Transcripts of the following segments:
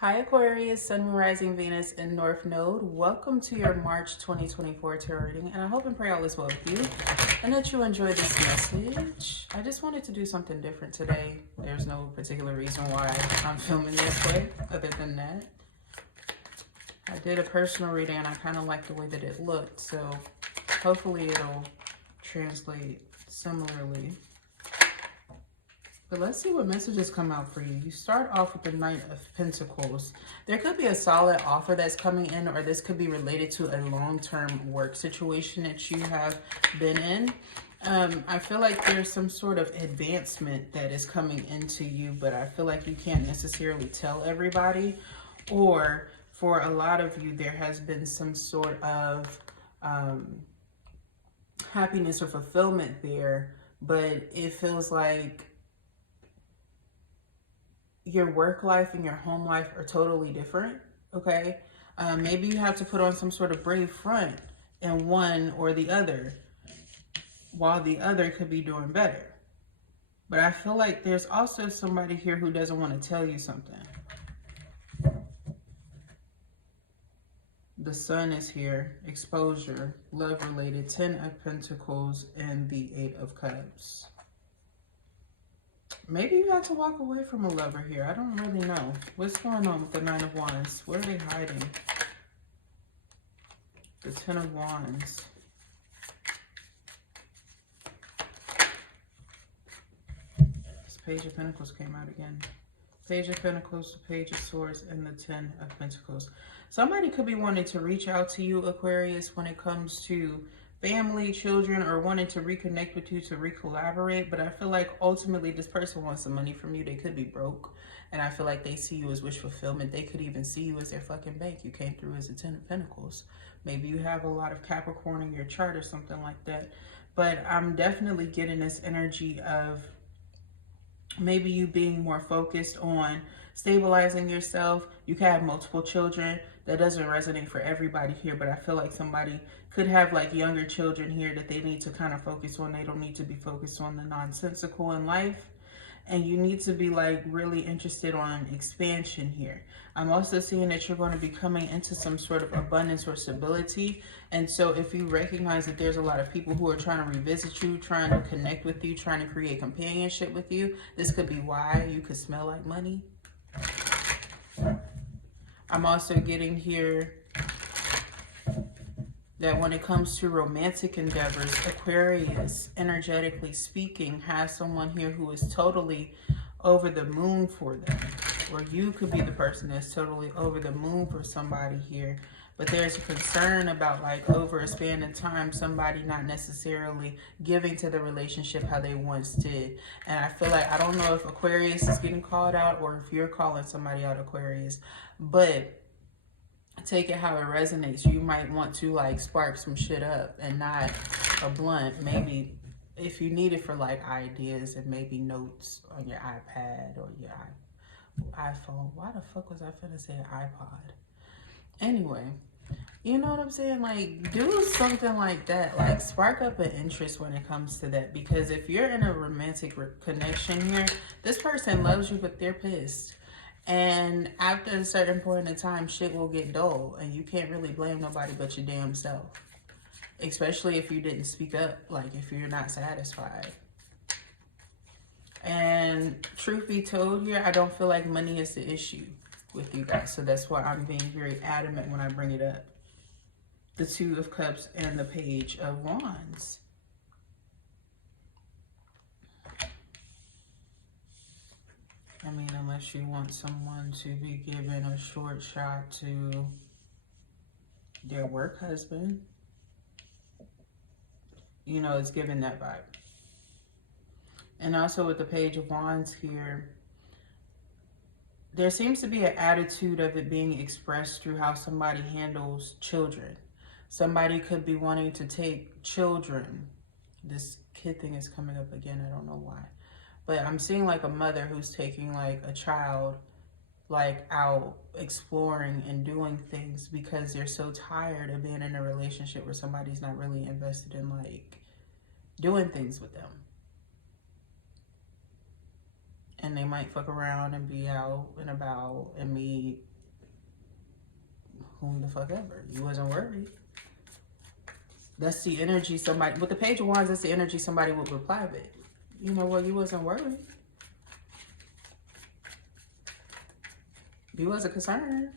Hi Aquarius, Sun, Moon, Rising, Venus, and North Node. Welcome to your March 2024 tarot reading, and I hope and pray all is well with you and that you enjoy this message. I just wanted to do something different today. There's no particular reason why I'm filming this way other than that. I did a personal reading and I kind of like the way that it looked, so hopefully it'll translate similarly. But let's see what messages come out for you. You start off with the Knight of Pentacles. There could be a solid offer that's coming in, or this could be related to a long-term work situation that you have been in. I feel like there's some sort of advancement that is coming into you, but I feel like you can't necessarily tell everybody. Or for a lot of you, there has been some sort of happiness or fulfillment there, but it feels like your work life and your home life are totally different, okay? Maybe you have to put on some sort of brave front in one or the other, while the other could be doing better. But I feel like there's also somebody here who doesn't want to tell you something. The Sun is here, exposure, love-related, 10 of Pentacles, and the 8 of Cups. Maybe you had to walk away from a lover here. I don't really know. What's going on with the 9 of Wands? Where are they hiding? The 10 of Wands. This Page of Pentacles came out again. Page of Pentacles, the Page of Swords, and the 10 of Pentacles. Somebody could be wanting to reach out to you, Aquarius, when it comes to family, children, or wanting to reconnect with you to recollaborate. But I feel like ultimately this person wants some money from you. They could be broke, and I feel like they see you as wish fulfillment. They could even see you as their fucking bank. You came through as a 10 of Pentacles. Maybe you have a lot of Capricorn in your chart or something like that. But I'm definitely getting this energy of maybe you being more focused on stabilizing yourself. You can have multiple children. That doesn't resonate for everybody here, but I feel like somebody could have like younger children here that they need to kind of focus on. They don't need to be focused on the nonsensical in life. And you need to be like really interested on expansion here. I'm also seeing that you're going to be coming into some sort of abundance or stability. And so if you recognize that there's a lot of people who are trying to revisit you, trying to connect with you, trying to create companionship with you, this could be why you could smell like money. I'm also getting here that when it comes to romantic endeavors, Aquarius, energetically speaking, has someone here who is totally over the moon for them. Or you could be the person that's totally over the moon for somebody here. But there's a concern about, like, over a span of time, somebody not necessarily giving to the relationship how they once did. And I feel like, I don't know if Aquarius is getting called out or if you're calling somebody out, Aquarius. But take it how it resonates. You might want to like spark some shit up and not a blunt. Maybe if you need it for like ideas and maybe notes on your iPad or your iPhone. Why the fuck was I finna say iPod? Anyway, you know what I'm saying? Like, do something like that. Like, spark up an interest when it comes to that. Because if you're in a romantic connection here, this person loves you, but they're pissed. And after a certain point in time, shit will get dull. And you can't really blame nobody but your damn self. Especially if you didn't speak up. Like, if you're not satisfied. And truth be told here, I don't feel like money is the issue with you guys. So that's why I'm being very adamant when I bring it up. The 2 of Cups and the Page of Wands. I mean, unless you want someone to be given a short shot to their work husband. You know, it's giving that vibe. And also with the Page of Wands here, there seems to be an attitude of it being expressed through how somebody handles children. Somebody could be wanting to take children. This kid thing is coming up again. I don't know why. But I'm seeing like a mother who's taking like a child like out exploring and doing things because they're so tired of being in a relationship where somebody's not really invested in like doing things with them. And they might fuck around and be out and about and meet whom the fuck ever. You wasn't worried. That's the energy somebody, with the Page of Wands, that's the energy somebody would reply with. You know what, you wasn't worried. You wasn't concerned.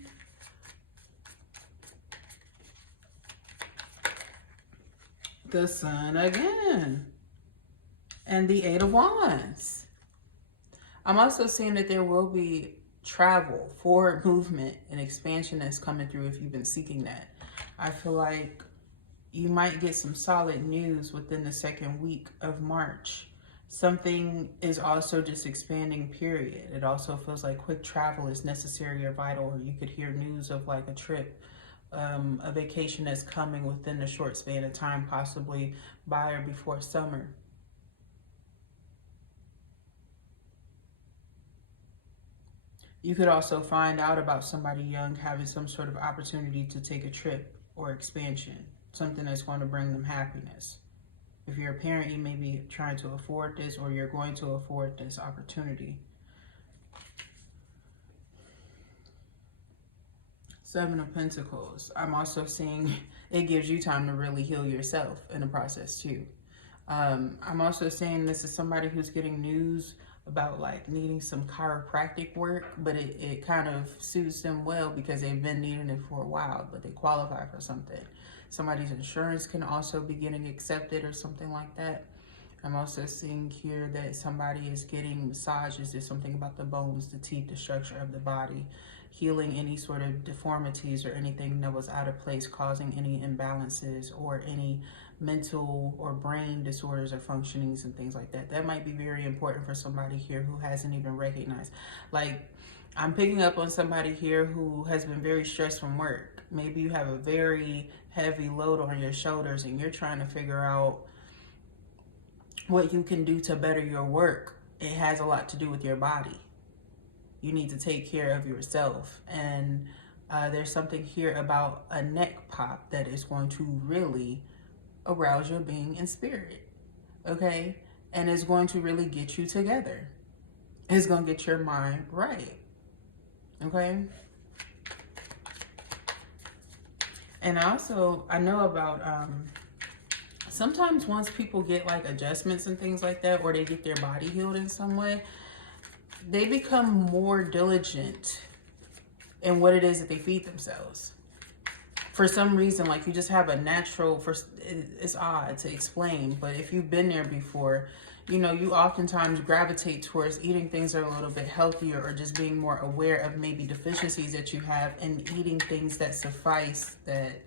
The Sun again. And the Eight of Wands. I'm also seeing that there will be travel, forward movement, and expansion that's coming through if you've been seeking that. I feel like you might get some solid news within the second week of March. Something is also just expanding, period. It also feels like quick travel is necessary or vital, or you could hear news of like a trip, a vacation that's coming within a short span of time, possibly by or before summer. You could also find out about somebody young having some sort of opportunity to take a trip or expansion, something that's going to bring them happiness. If you're a parent, you may be trying to afford this, or you're going to afford this opportunity. Seven of Pentacles. I'm also seeing it gives you time to really heal yourself in the process too. I'm also saying this is somebody who's getting news about like needing some chiropractic work, but it kind of suits them well because they've been needing it for a while, but they qualify for something. Somebody's insurance can also be getting accepted or something like that. I'm also seeing here that somebody is getting massages. There's something about the bones, the teeth, the structure of the body, healing any sort of deformities or anything that was out of place, causing any imbalances or any mental or brain disorders or functionings and things like that. That might be very important for somebody here who hasn't even recognized. Like, I'm picking up on somebody here who has been very stressed from work. Maybe you have a very heavy load on your shoulders and you're trying to figure out what you can do to better your work. It has a lot to do with your body. You need to take care of yourself. And there's something here about a neck pop that is going to really arouse your being and spirit, okay? And it's going to really get you together. It's going to get your mind right, okay? And also, I know about, sometimes once people get like adjustments and things like that, or they get their body healed in some way, they become more diligent in what it is that they feed themselves. For some reason, like you just have a natural, it's odd to explain, but if you've been there before, you know, you oftentimes gravitate towards eating things that are a little bit healthier, or just being more aware of maybe deficiencies that you have, and eating things that suffice that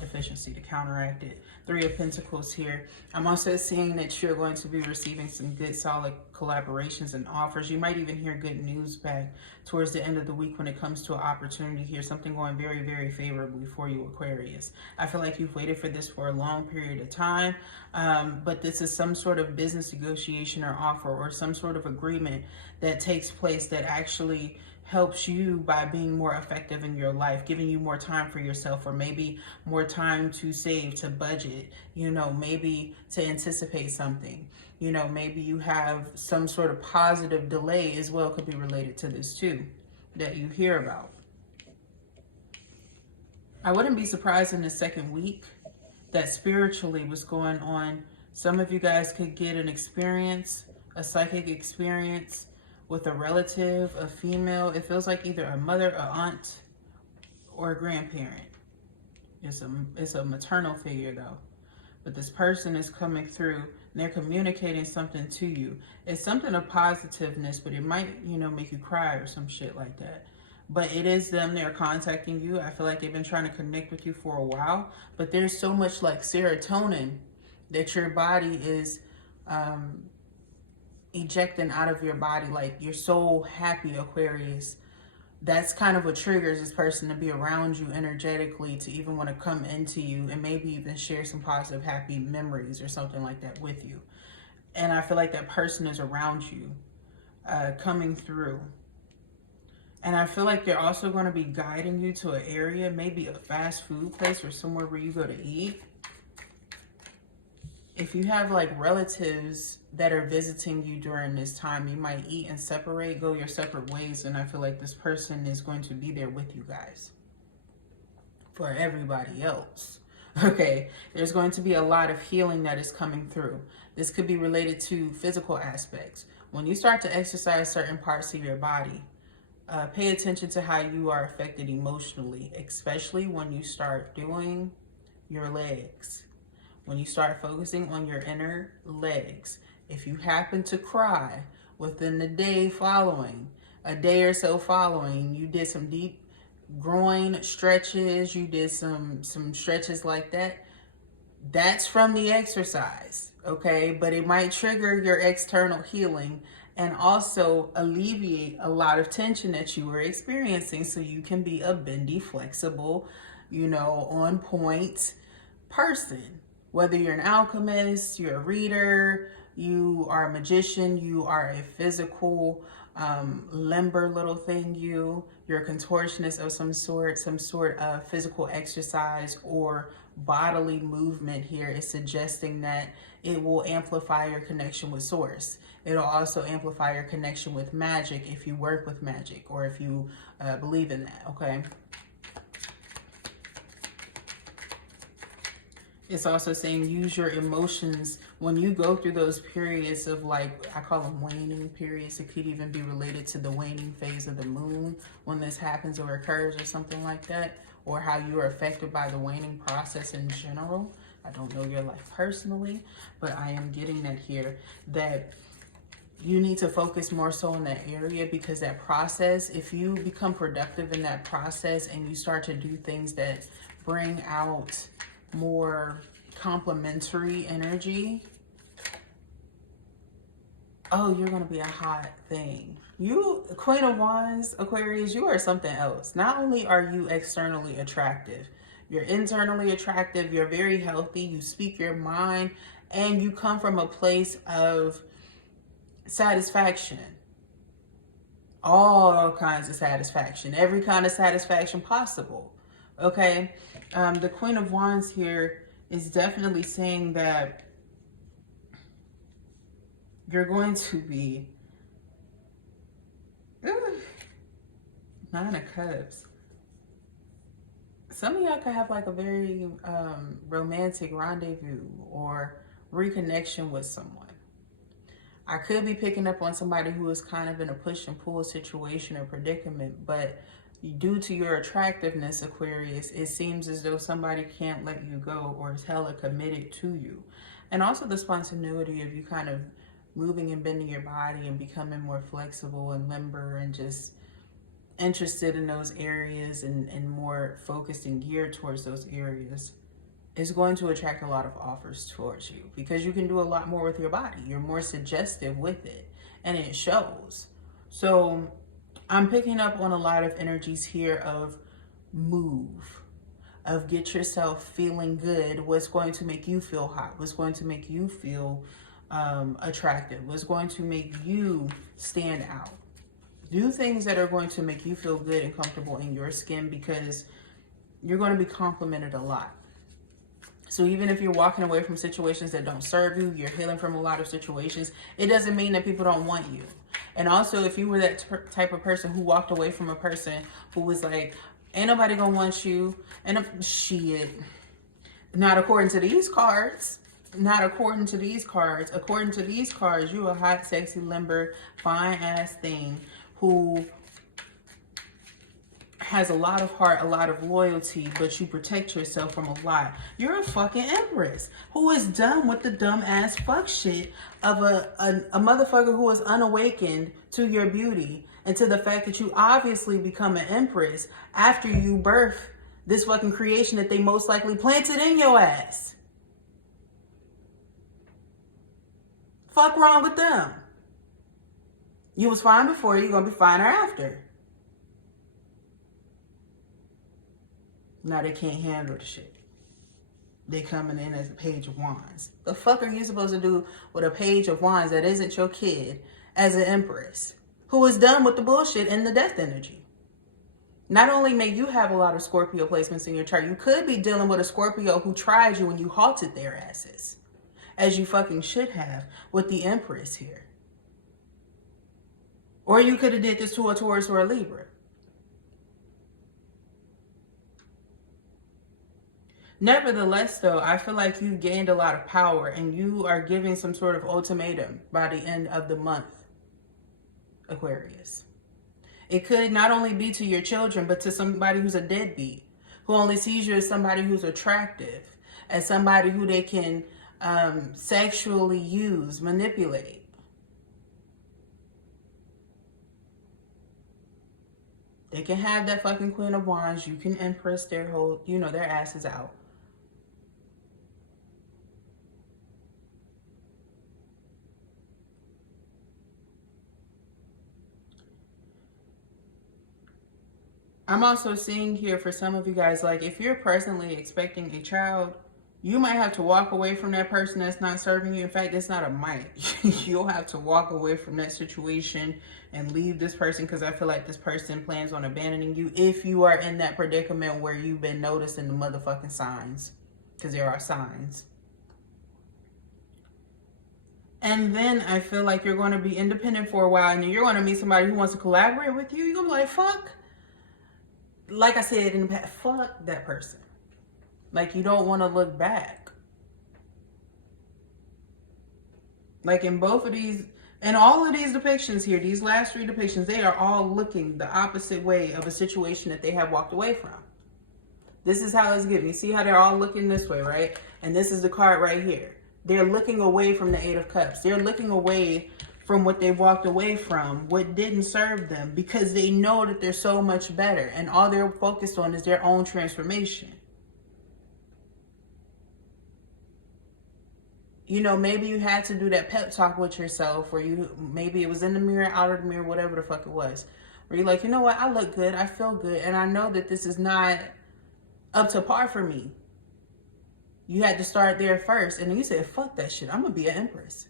deficiency to counteract it. Three of Pentacles here. I'm also seeing that you're going to be receiving some good solid collaborations and offers. You might even hear good news back towards the end of the week when it comes to an opportunity here, something going very, very favorably for you, Aquarius. I feel like you've waited for this for a long period of time, but this is some sort of business negotiation or offer, or some sort of agreement that takes place that actually helps you by being more effective in your life, giving you more time for yourself, or maybe more time to save, to budget, you know, maybe to anticipate something. You know, maybe you have some sort of positive delay as well, could be related to this too, that you hear about. I wouldn't be surprised in the second week that spiritually what's going on, some of you guys could get an experience, a psychic experience, with a relative, a female. It feels like either a mother, a aunt, or a grandparent. It's a maternal figure though. But this person is coming through and they're communicating something to you. It's something of positiveness, but it might, you know, make you cry or some shit like that. But it is them, they're contacting you. I feel like they've been trying to connect with you for a while, but there's so much like serotonin that your body is ejecting out of your body. Like, you're so happy, Aquarius. That's kind of what triggers this person to be around you energetically, to even want to come into you and maybe even share some positive, happy memories or something like that with you. And I feel like that person is around you, coming through. And I feel like they're also going to be guiding you to an area, maybe a fast food place or somewhere where you go to eat. If you have like relatives that are visiting you during this time, you might eat and separate, go your separate ways. And I feel like this person is going to be there with you guys. for everybody else. Okay, there's going to be a lot of healing that is coming through. This could be related to physical aspects. When you start to exercise certain parts of your body, pay attention to how you are affected emotionally, especially when you start doing your legs. When you start focusing on your inner legs. If you happen to cry within the day following, a day or so following, you did some deep groin stretches, you did some stretches like that, that's from the exercise, okay? But it might trigger your external healing and also alleviate a lot of tension that you were experiencing, so you can be a bendy, flexible, on point person. Whether you're an alchemist, you're a reader, you are a magician, you are a physical limber little thing, you're a contortionist of some sort of physical exercise or bodily movement here is suggesting that it will amplify your connection with source. It'll also amplify your connection with magic if you work with magic or if you believe in that, okay? It's also saying use your emotions when you go through those periods of, like, I call them waning periods. It could even be related to the waning phase of the moon when this happens or occurs or something like that, or how you are affected by the waning process in general. I don't know your life personally, but I am getting that here, that you need to focus more so in that area, because that process, if you become productive in that process and you start to do things that bring out more complementary energy, oh, you're going to be a hot thing. You, Queen of Wands, Aquarius, you are something else. Not only are you externally attractive, you're internally attractive, you're very healthy, you speak your mind, and you come from a place of satisfaction. All kinds of satisfaction, every kind of satisfaction possible. Okay, the Queen of Wands here is definitely saying that you're going to be Nine of Cups. Some of y'all could have like a very romantic rendezvous or reconnection with someone. I could be picking up on somebody who is kind of in a push and pull situation or predicament, but due to your attractiveness, Aquarius, it seems as though somebody can't let you go or is hella committed to you. And also the spontaneity of you kind of moving and bending your body and becoming more flexible and limber and just interested in those areas and more focused and geared towards those areas is going to attract a lot of offers towards you, because you can do a lot more with your body. You're more suggestive with it, and it shows. So I'm picking up on a lot of energies here of move, of get yourself feeling good. What's going to make you feel hot? What's going to make you feel attractive? What's going to make you stand out? Do things that are going to make you feel good and comfortable in your skin, because you're going to be complimented a lot. So even if you're walking away from situations that don't serve you, you're healing from a lot of situations, it doesn't mean that people don't want you. And also, if you were that type of person who walked away from a person who was like, ain't nobody gonna want you, and shit, not according to these cards. Not according to these cards. According to these cards, you a hot, sexy, limber, fine-ass thing who has a lot of heart, a lot of loyalty, but you protect yourself from a lot. You're a fucking empress who is done with the dumb-ass fuck shit of a motherfucker who is unawakened to your beauty and to the fact that you obviously become an empress after you birth this fucking creation that they most likely planted in your ass. Fuck wrong with them? You was fine before, you're gonna be finer after. Now they can't handle the shit. They coming in as a page of wands. The fuck are you supposed to do with a page of wands that isn't your kid as an empress who is done with the bullshit and the death energy? Not only may you have a lot of Scorpio placements in your chart, you could be dealing with a Scorpio who tried you and you halted their asses, as you fucking should have with the Empress here. Or you could have did this to a Taurus or a Libra. Nevertheless, though, I feel like you've gained a lot of power and you are giving some sort of ultimatum by the end of the month, Aquarius. It could not only be to your children, but to somebody who's a deadbeat, who only sees you as somebody who's attractive, as somebody who they can sexually use, manipulate. They can have that fucking Queen of Wands. You can Empress their whole, their asses out. I'm also seeing here for some of you guys, like if you're presently expecting a child, you might have to walk away from that person that's not serving you. In fact, it's not a might. You'll have to walk away from that situation and leave this person, because I feel like this person plans on abandoning you if you are in that predicament where you've been noticing the motherfucking signs, because there are signs. And then I feel like you're going to be independent for a while, and then you're going to meet somebody who wants to collaborate with you. You're going to be like, fuck. Like I said in the past, fuck that person. Like, you don't want to look back. Like in both of these, and all of these depictions here, these last three depictions, they are all looking the opposite way of a situation that they have walked away from. This is how it's given. You see how they're all looking this way, right? And this is the card right here. They're looking away from the Eight of Cups. They're looking away from what they walked away from, what didn't serve them, because they know that they're so much better. And all they're focused on is their own transformation. Maybe you had to do that pep talk with yourself, or maybe it was in the mirror, out of the mirror, whatever the fuck it was. Where you're like, you know what, I look good, I feel good, and I know that this is not up to par for me. You had to start there first, and then you said, fuck that shit, I'm gonna be an empress.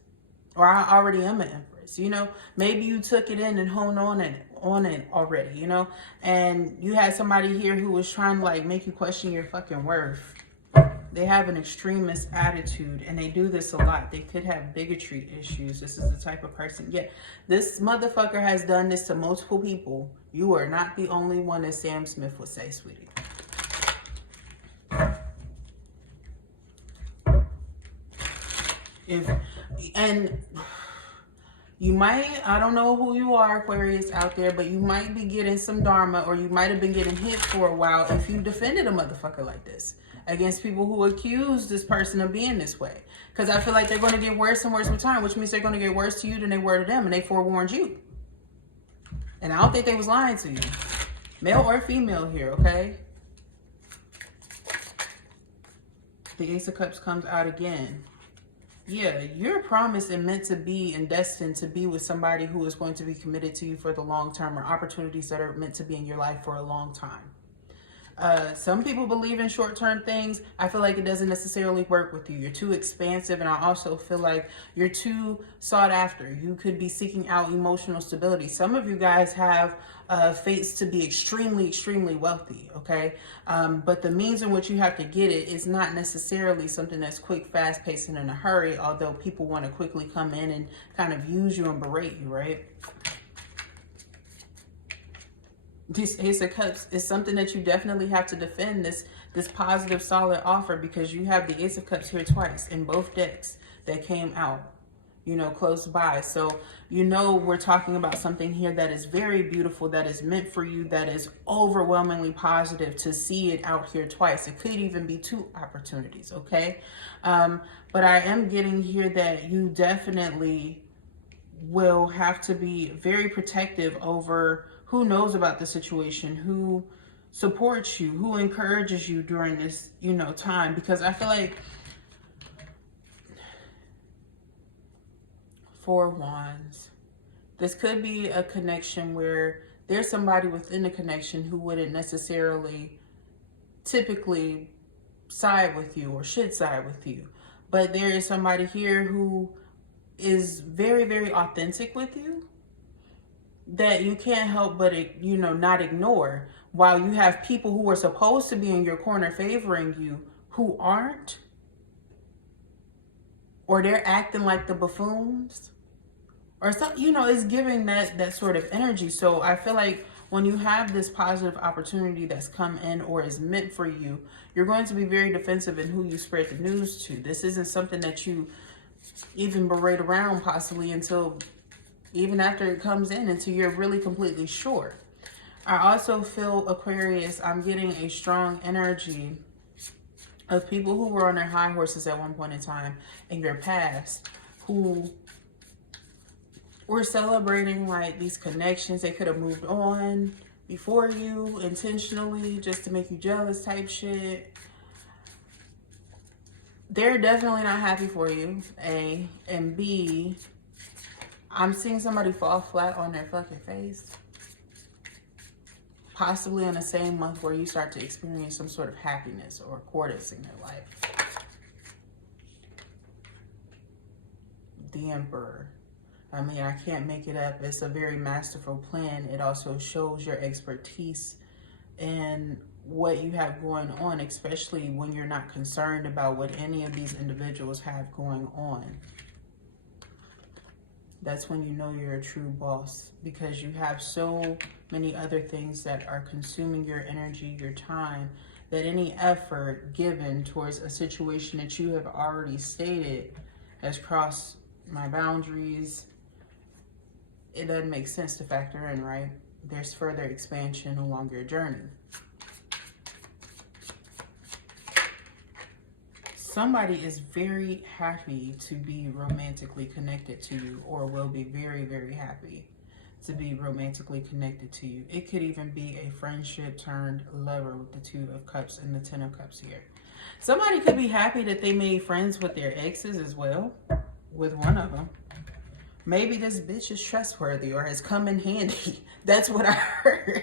Or I already am an empress, Maybe you took it in and honed on it already, And you had somebody here who was trying to like make you question your fucking worth. They have an extremist attitude, and they do this a lot. They could have bigotry issues. This is the type of person. Yeah, this motherfucker has done this to multiple people. You are not the only one, as Sam Smith would say, sweetie. You might, I don't know who you are, Aquarius, out there, but you might be getting some dharma, or you might have been getting hit for a while if you defended a motherfucker like this against people who accuse this person of being this way. Because I feel like they're going to get worse and worse with time, which means they're going to get worse to you than they were to them, and they forewarned you. And I don't think they was lying to you. Male or female here, okay? The Ace of Cups comes out again. Yeah, you're promised and meant to be and destined to be with somebody who is going to be committed to you for the long term, or opportunities that are meant to be in your life for a long time. Some people believe in short-term things. I feel like it doesn't necessarily work with you. You're too expansive, and I also feel like you're too sought after. You could be seeking out emotional stability. Some of you guys have fates to be extremely, extremely wealthy, okay? But the means in which you have to get it is not necessarily something that's quick, fast-paced, and in a hurry, although people want to quickly come in and kind of use you and berate you, right? This Ace of Cups is something that you definitely have to defend, this positive, solid offer, because you have the Ace of Cups here twice in both decks that came out, close by. So, we're talking about something here that is very beautiful, that is meant for you, that is overwhelmingly positive to see it out here twice. It could even be two opportunities, okay? But I am getting here that you definitely will have to be very protective over who knows about the situation, who supports you, who encourages you during this, time. Because I feel like Four of Wands, this could be a connection where there's somebody within the connection who wouldn't necessarily typically side with you or should side with you. But there is somebody here who is very, very authentic with you, that you can't help but, not ignore, while you have people who are supposed to be in your corner favoring you who aren't, or they're acting like the buffoons, or something, it's giving that sort of energy. So I feel like when you have this positive opportunity that's come in or is meant for you, you're going to be very defensive in who you spread the news to. This isn't something that you even berate around possibly until even after it comes in, until you're really completely sure. I also feel, Aquarius, I'm getting a strong energy of people who were on their high horses at one point in time in your past, who were celebrating like these connections. They could have moved on before you intentionally just to make you jealous type shit. They're definitely not happy for you, A. And B, I'm seeing somebody fall flat on their fucking face. Possibly in the same month where you start to experience some sort of happiness or accordance in their life. The Emperor. I mean, I can't make it up. It's a very masterful plan. It also shows your expertise and what you have going on, especially when you're not concerned about what any of these individuals have going on. That's when you know you're a true boss, because you have so many other things that are consuming your energy, your time, that any effort given towards a situation that you have already stated has crossed my boundaries. It doesn't make sense to factor in, right? There's further expansion along your journey. Somebody is very happy to be romantically connected to you, or will be very, very happy to be romantically connected to you. It could even be a friendship turned lover with the Two of Cups and the Ten of Cups here. Somebody could be happy that they made friends with their exes as well, with one of them. Maybe this bitch is trustworthy or has come in handy. That's what I heard.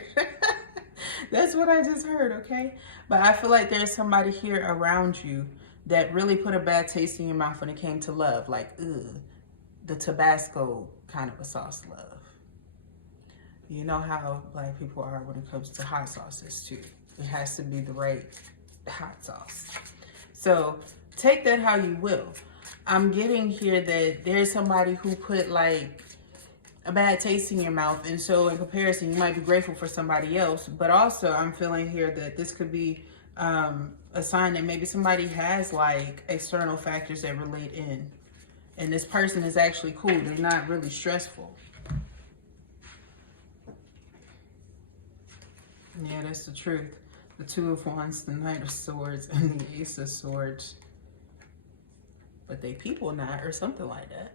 That's what I just heard, okay? But I feel like there's somebody here around you that really put a bad taste in your mouth when it came to love. Like, ugh, the Tabasco kind of a sauce love. You know how Black people are when it comes to hot sauces too. It has to be the right hot sauce. So take that how you will. I'm getting here that there's somebody who put like a bad taste in your mouth, and so in comparison you might be grateful for somebody else. But also I'm feeling here that this could be a sign that maybe somebody has like external factors that relate in, and this person is actually cool. They're not really stressful. Yeah, that's the truth. The Two of Wands, the Knight of Swords, and the Ace of Swords. But they people not, or something like that.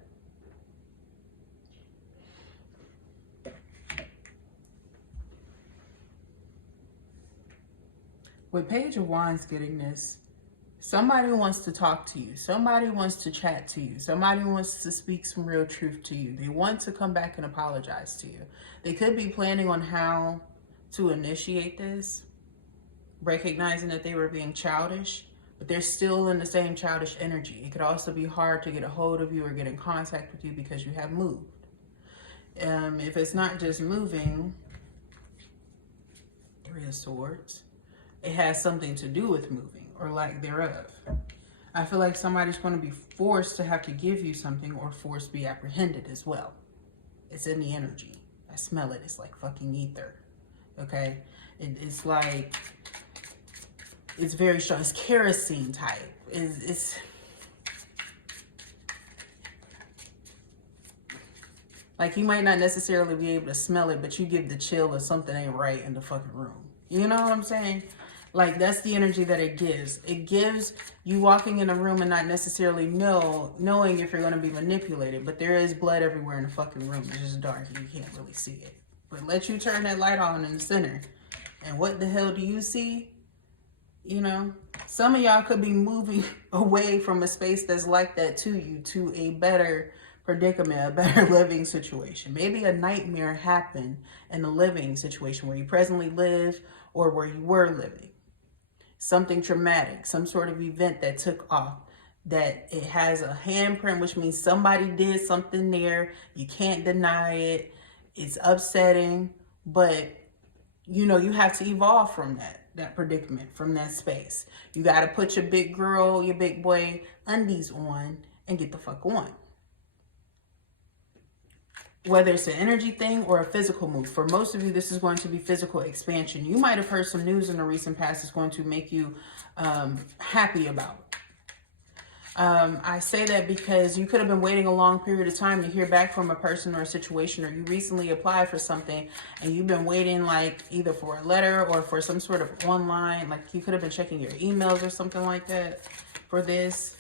With Page of Wands getting this, somebody wants to talk to you. Somebody wants to chat to you. Somebody wants to speak some real truth to you. They want to come back and apologize to you. They could be planning on how to initiate this, recognizing that they were being childish, but they're still in the same childish energy. It could also be hard to get a hold of you or get in contact with you because you have moved. If it's not just moving, Three of Swords, it has something to do with moving or lack thereof. I feel like somebody's going to be forced to have to give you something, or forced to be apprehended as well. It's in the energy. I smell it. It's like fucking ether. Okay? It's like, it's very strong. It's kerosene type. It's like you might not necessarily be able to smell it, but you give the chill of something ain't right in the fucking room. You know what I'm saying? Like, that's the energy that it gives. It gives you walking in a room and not necessarily knowing if you're going to be manipulated. But there is blood everywhere in the fucking room. It's just dark and you can't really see it. But let you turn that light on in the center. And what the hell do you see? You know, some of y'all could be moving away from a space that's like that to you, to a better predicament, a better living situation. Maybe a nightmare happened in a living situation where you presently live or where you were living. Something traumatic, some sort of event that took off, that it has a handprint, which means somebody did something there. You can't deny it. It's upsetting, but you know, you have to evolve from that predicament, from that space. You got to put your big girl, your big boy undies on and get the fuck on. whether it's an energy thing or a physical move. For most of you, this is going to be physical expansion. You might have heard some news in the recent past that's going to make you happy about. I say that because you could have been waiting a long period of time to hear back from a person or a situation, or you recently applied for something and you've been waiting like either for a letter or for some sort of online, like you could have been checking your emails or something like that for this.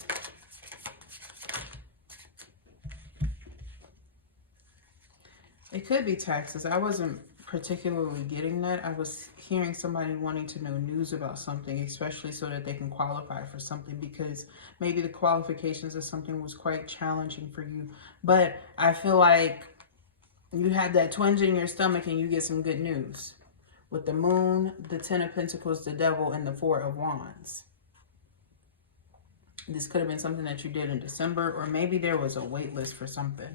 It could be taxes. I wasn't particularly getting that. I was hearing somebody wanting to know news about something, especially so that they can qualify for something, because maybe the qualifications of something was quite challenging for you. But I feel like you have that twinge in your stomach and you get some good news. With the Moon, the Ten of Pentacles, the Devil, and the Four of Wands. This could have been something that you did in December, or maybe there was a wait list for something.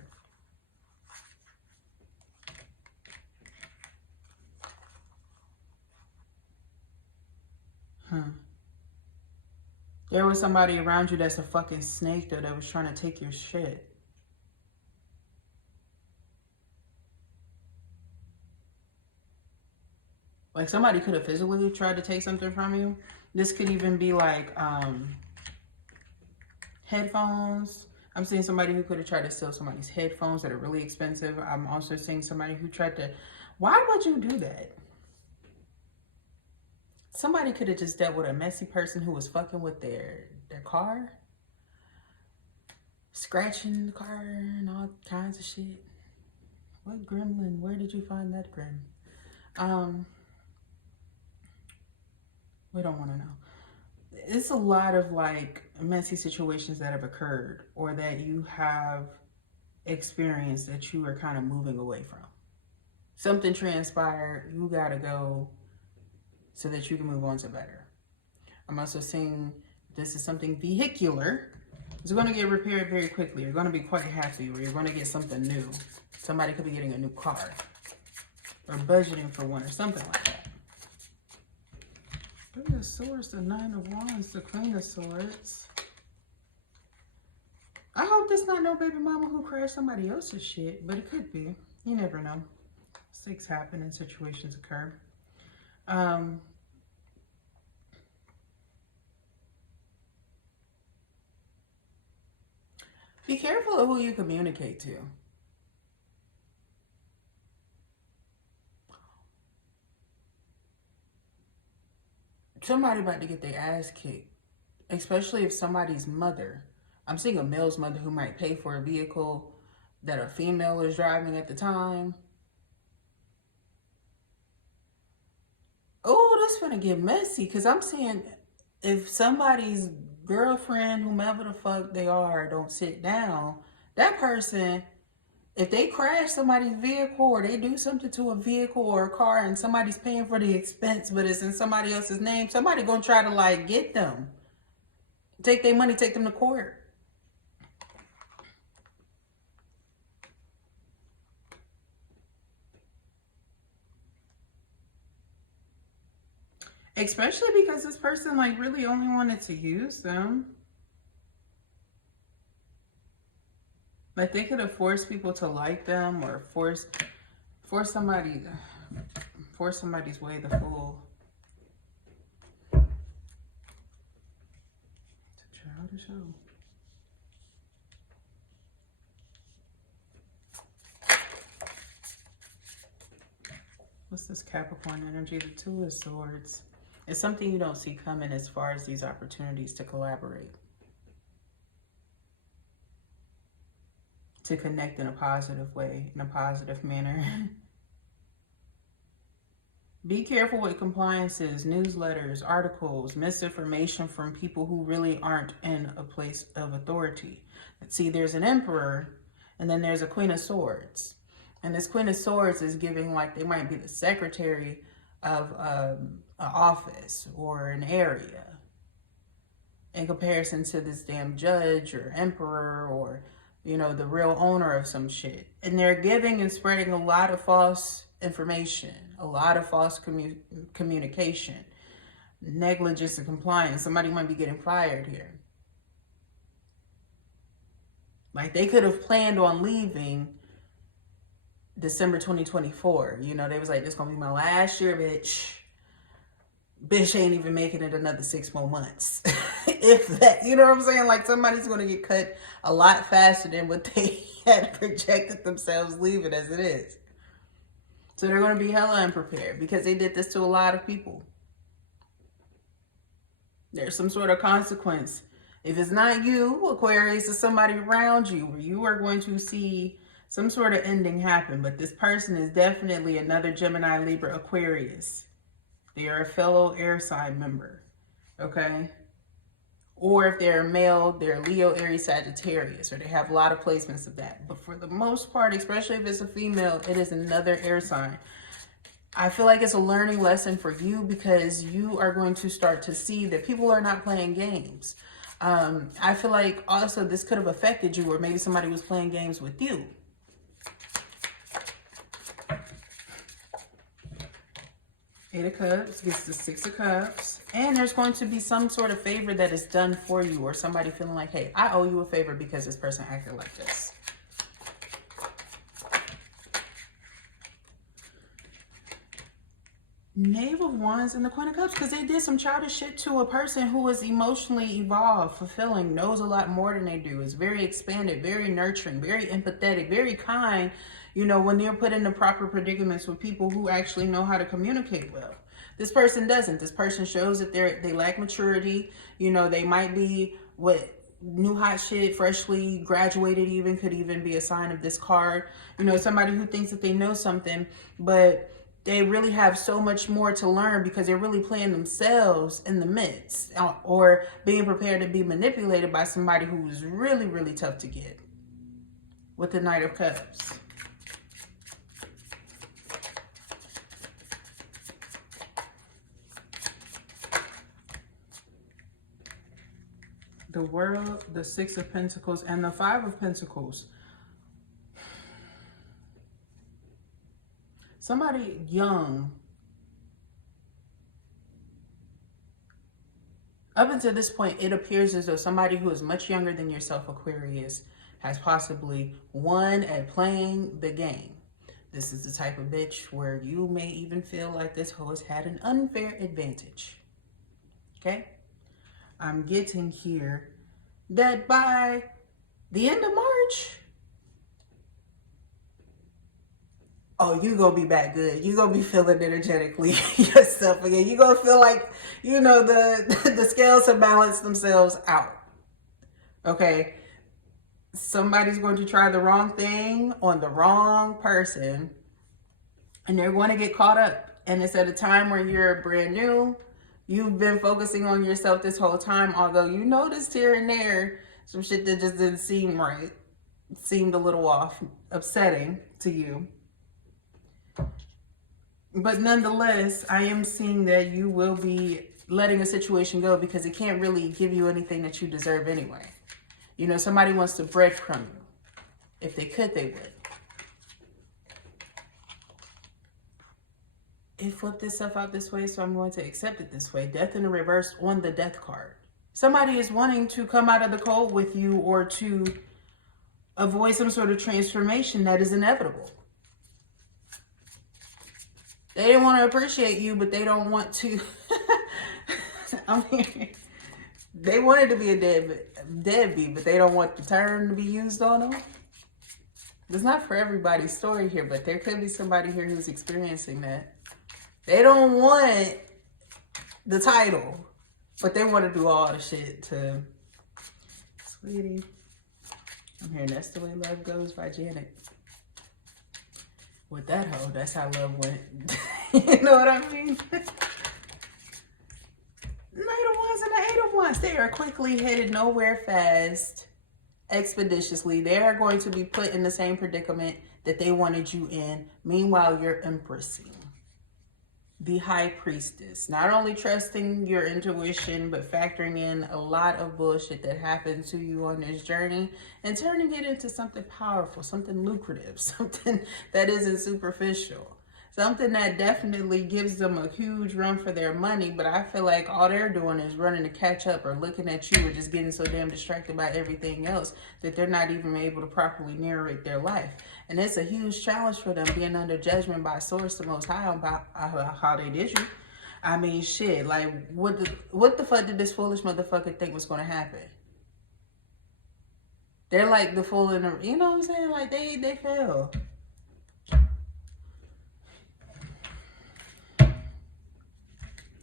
There was somebody around you that's a fucking snake, though, that was trying to take your shit. Like, somebody could have physically tried to take something from you. This could even be like headphones. I'm seeing somebody who could have tried to steal somebody's headphones that are really expensive. I'm also seeing somebody who tried to... Why would you do that? Somebody could have just dealt with a messy person who was fucking with their car. Scratching the car and all kinds of shit. What gremlin? Where did you find that grim? We don't want to know. It's a lot of like messy situations that have occurred or that you have experienced that you are kind of moving away from. Something transpired. You got to go so that you can move on to better. I'm also seeing this is something vehicular. It's going to get repaired very quickly. You're going to be quite happy, or you're going to get something new. Somebody could be getting a new car or budgeting for one or something like that. Three of Swords, the Nine of Wands, the Queen of Swords. I hope this not no baby mama who crashed somebody else's shit, but it could be. You never know. Mistakes happen and situations occur. Be careful of who you communicate to. Somebody about to get their ass kicked, especially if somebody's mother. I'm seeing a male's mother who might pay for a vehicle that a female is driving at the time. Oh, that's gonna get messy, because I'm saying if somebody's girlfriend, whomever the fuck they are, don't sit down, that person, if they crash somebody's vehicle or they do something to a vehicle or a car and somebody's paying for the expense but it's in somebody else's name, somebody gonna try to like get them. Take their money, take them to court. Especially because this person like really only wanted to use them. Like they could have forced people to like them or force somebody's way the fool. It's a childish show. What's this Capricorn energy? The Two of Swords. It's something you don't see coming as far as these opportunities to collaborate. To connect in a positive way, in a positive manner. Be careful with compliances, newsletters, articles, misinformation from people who really aren't in a place of authority. See, there's an Emperor and then there's a Queen of Swords. And this Queen of Swords is giving like they might be the secretary of an office or an area in comparison to this damn judge or emperor or, you know, the real owner of some shit. And they're giving and spreading a lot of false information, a lot of false communication, negligence and compliance. Somebody might be getting fired here. Like they could have planned on leaving December 2024. You know, they was like, this gonna be my last year, bitch. Bitch ain't even making it another 6 more months. If that, you know what I'm saying? Like, somebody's gonna get cut a lot faster than what they had projected themselves leaving as it is. So they're gonna be hella unprepared because they did this to a lot of people. There's some sort of consequence. If it's not you, Aquarius, it's somebody around you, where you are going to see some sort of ending happen. But this person is definitely another Gemini, Libra, Aquarius. They are a fellow air sign member, okay? Or if they're a male, they're Leo, Aries, Sagittarius, or they have a lot of placements of that. But for the most part, especially if it's a female, it is another air sign. I feel like it's a learning lesson for you because you are going to start to see that people are not playing games. I feel like also this could have affected you, or maybe somebody was playing games with you. Eight of Cups gets the Six of Cups. And there's going to be some sort of favor that is done for you, or somebody feeling like, hey, I owe you a favor because this person acted like this. Knave of Wands and the Queen of Cups, because they did some childish shit to a person who is emotionally evolved, fulfilling, knows a lot more than they do, is very expanded, very nurturing, very empathetic, very kind, you know, when they're put in the proper predicaments with people who actually know how to communicate well. This person doesn't. This person shows that they lack maturity. You know, they might be new hot shit, freshly graduated even, could even be a sign of this card. You know, somebody who thinks that they know something, but they really have so much more to learn because they're really playing themselves in the midst, or being prepared to be manipulated by somebody who's really, really tough to get. With the Knight of Cups. The World, the Six of Pentacles, and the Five of Pentacles. Somebody young, up until this point, it appears as though somebody who is much younger than yourself, Aquarius, has possibly won at playing the game. This is the type of bitch where you may even feel like this hoe has had an unfair advantage. Okay? I'm getting here that by the end of March, oh, you gonna be back good. You gonna be feeling energetically yourself again. You gonna feel like, you know, the scales have balanced themselves out. Okay? Somebody's going to try the wrong thing on the wrong person, and they're going to get caught up. And it's at a time where you're brand new. You've been focusing on yourself this whole time, although you noticed here and there some shit that just didn't seem right. It seemed a little off, upsetting to you. But nonetheless, I am seeing that you will be letting a situation go because it can't really give you anything that you deserve anyway. You know, somebody wants to breadcrumb you. If they could, they would. It flipped itself out this way, so I'm going to accept it this way. Death in the reverse on the Death card. Somebody is wanting to come out of the cold with you, or to avoid some sort of transformation that is inevitable. They didn't want to appreciate you, but they don't want to. I mean, they wanted to be a deadbeat, but they don't want the term to be used on them. It's not for everybody's story here, but there could be somebody here who's experiencing that. They don't want the title, but they want to do all the shit to... Sweetie, I'm hearing That's the Way Love Goes by Janet. With that hoe, that's how love went. You know what I mean? Knight of Wands and the Eight of Wands. They are quickly headed nowhere fast, expeditiously. They are going to be put in the same predicament that they wanted you in. Meanwhile, you're empressing. The High Priestess. Not only trusting your intuition, but factoring in a lot of bullshit that happened to you on this journey and turning it into something powerful, something lucrative, something that isn't superficial. something that definitely gives them a huge run for their money, but I feel like all they're doing is running to catch up or looking at you or just getting so damn distracted by everything else that they're not even able to properly narrate their life. And it's a huge challenge for them being under judgment by source, the Most High, about how they did you. I mean, shit, like, what the fuck did this foolish motherfucker think was going to happen? They're like the fool in the, you know what I'm saying? Like, they fail.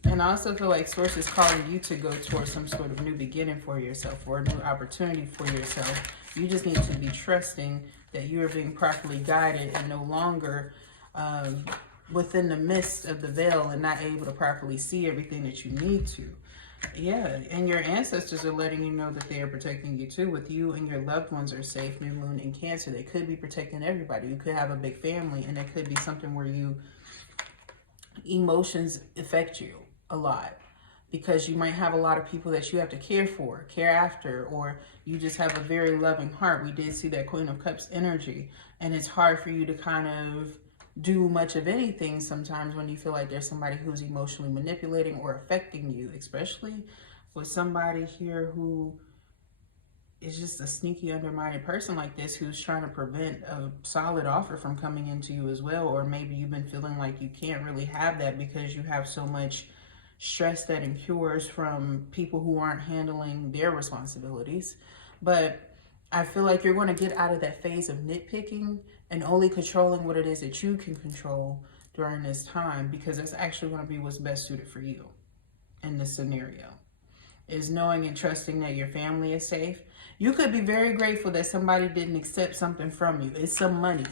And I also feel like Source is calling you to go towards some sort of new beginning for yourself or a new opportunity for yourself. You just need to be trusting that you are being properly guided and no longer within the midst of the veil and not able to properly see everything that you need to. Yeah, and your ancestors are letting you know that they are protecting you too. With you and your loved ones are safe, New Moon and Cancer. They could be protecting everybody. You could have a big family, and it could be something where emotions affect you a lot, because you might have a lot of people that you have to care for, care after, or you just have a very loving heart. We did see that Queen of Cups energy, and it's hard for you to kind of do much of anything sometimes when you feel like there's somebody who's emotionally manipulating or affecting you, especially with somebody here who is just a sneaky, undermining person like this, who's trying to prevent a solid offer from coming into you as well. Or maybe you've been feeling like you can't really have that because you have so much stress that incurs from people who aren't handling their responsibilities. But I feel like you're going to get out of that phase of nitpicking and only controlling what it is that you can control during this time, because it's actually going to be what's best suited for you in this scenario. Is knowing and trusting that your family is safe. You could be very grateful that somebody didn't accept something from you. It's some money.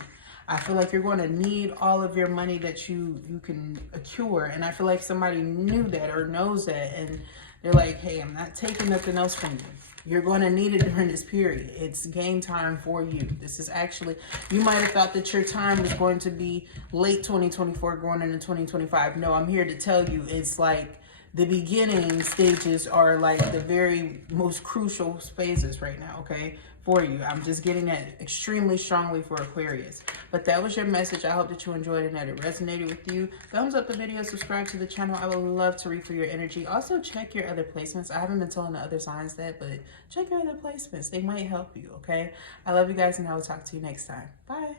I feel like you're going to need all of your money that you can accrue. And I feel like somebody knew that or knows that. And they're like, hey, I'm not taking nothing else from you. You're going to need it during this period. It's game time for you. This is actually, you might have thought that your time was going to be late 2024 going into 2025. No, I'm here to tell you it's like the beginning stages are like the very most crucial phases right now, okay, for you. I'm just getting that extremely strongly for Aquarius. But that was your message. I hope that you enjoyed and that it resonated with you. Thumbs up the video, subscribe to the channel. I would love to read for your energy. Also, check your other placements. I haven't been telling the other signs that, but check your other placements. They might help you, okay? I love you guys, and I will talk to you next time. Bye.